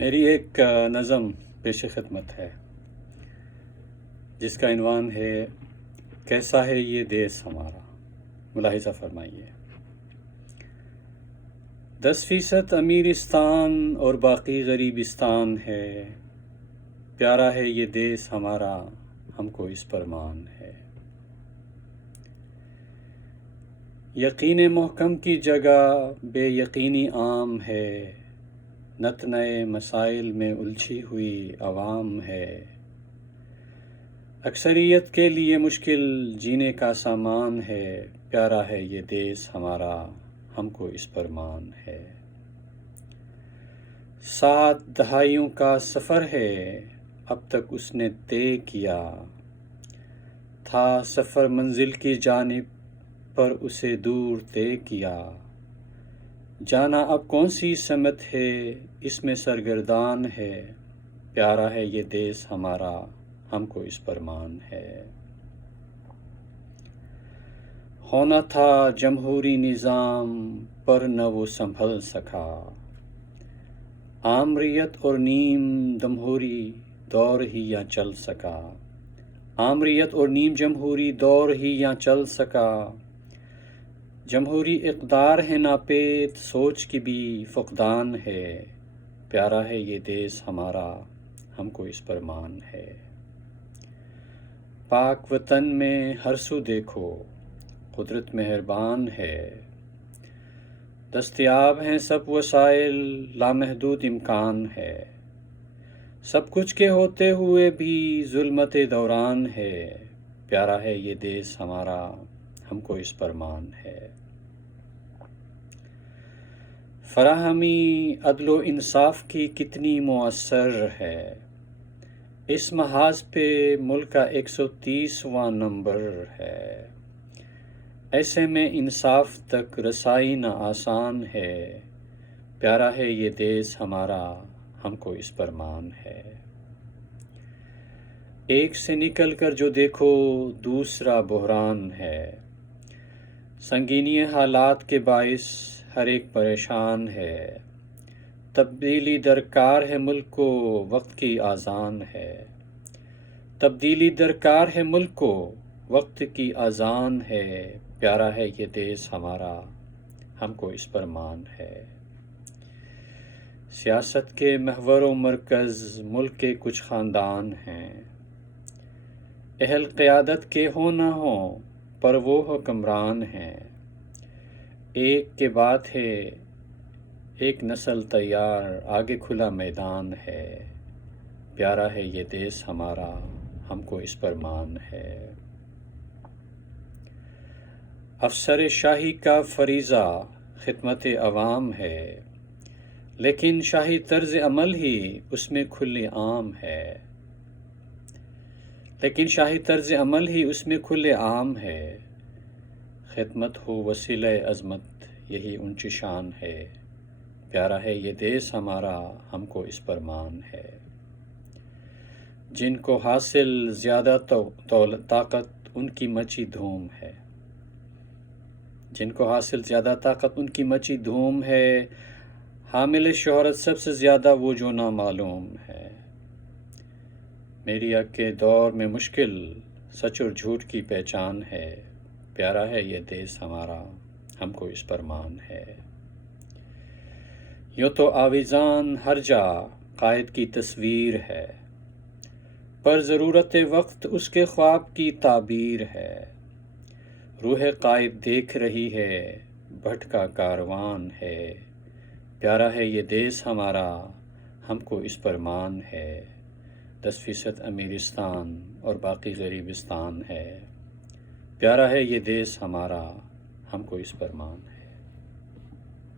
میری ایک نظم پیش خدمت ہے جس کا عنوان ہے کیسا ہے یہ دیس ہمارا۔ ملاحظہ فرمائیے۔ 10% امیرستان اور باقی غریبستان ہے، پیارا ہے یہ دیس ہمارا، ہم کو اس پر مان ہے۔ یقین محکم کی جگہ بے یقینی عام ہے، نت نئے مسائل میں الجھی ہوئی عوام ہے۔ اکثریت کے لیے مشکل جینے کا سامان ہے، پیارا ہے یہ دیس ہمارا، ہم کو اس پر مان ہے۔ 7 دہائیوں کا سفر ہے، اب تک اس نے طے کیا، تھا سفر منزل کی جانب پر اسے دور طے کیا۔ جانا اب کون سی سمت ہے، اس میں سرگردان ہے، پیارا ہے یہ دیس ہمارا، ہم کو اس پر مان ہے۔ ہونا تھا جمہوری نظام پر نہ وہ سنبھل سکا، آمریت اور نیم جمہوری دور ہی یا چل سکا، آمریت اور نیم جمہوری دور ہی یا چل سکا۔ جمہوری اقدار ہے ناپید، سوچ کی بھی فقدان ہے، پیارا ہے یہ دیس ہمارا، ہم کو اس پر مان ہے۔ پاک وطن میں ہر سو دیکھو، قدرت مہربان ہے، دستیاب ہیں سب وسائل، لامحدود امکان ہے۔ سب کچھ کے ہوتے ہوئے بھی ظلمت دوران ہے، پیارا ہے یہ دیس ہمارا، ہم کو اس پر مان ہے۔ فراہمی عدل و انصاف کی کتنی مؤثر ہے، اس محاذ پہ ملک کا 130واں نمبر ہے۔ ایسے میں انصاف تک رسائی نہ آسان ہے، پیارا ہے یہ دیس ہمارا، ہم کو اس پر مان ہے۔ ایک سے نکل کر جو دیکھو دوسرا بحران ہے، سنگینی حالات کے باعث ہر ایک پریشان ہے۔ تبدیلی درکار ہے ملک کو، وقت کی آذان ہے، تبدیلی درکار ہے ملک کو، وقت کی آذان ہے، پیارا ہے یہ دیس ہمارا، ہم کو اس پر مان ہے۔ سیاست کے محور و مرکز ملک کے کچھ خاندان ہیں، اہل قیادت کے ہوں نہ ہوں پر وہ حکمران ہیں۔ ایک کے بعد ہے ایک نسل تیار، آگے کھلا میدان ہے، پیارا ہے یہ دیس ہمارا، ہم کو اس پر مان ہے۔ افسر شاہی کا فریضہ خدمت عوام ہے، لیکن شاہی طرز عمل ہی اس میں کھلے عام ہے، لیکن شاہی طرز عمل ہی اس میں کھلے عام ہے۔ خدمت ہو وسیلہ عظمت، یہی اونچی شان ہے، پیارا ہے یہ دیس ہمارا، ہم کو اس پر مان ہے۔ جن کو حاصل زیادہ طاقت ان کی مچی دھوم ہے، جن کو حاصل زیادہ طاقت ان کی مچی دھوم ہے، حامل شہرت سب سے زیادہ وہ جو نامعلوم ہے۔ میری اب کے دور میں مشکل سچ اور جھوٹ کی پہچان ہے، پیارا ہے یہ دیس ہمارا، ہم کو اس پر مان ہے۔ یوں تو آویزان ہر جا قائد کی تصویر ہے، پر ضرورت وقت اس کے خواب کی تعبیر ہے۔ روح قائد دیکھ رہی ہے، بھٹکا کاروان ہے، پیارا ہے یہ دیس ہمارا، ہم کو اس پر مان ہے۔ 10% امیرستان اور باقی غریبستان ہے، پیارا ہے یہ دیس ہمارا، ہم کو اس پر مان ہے۔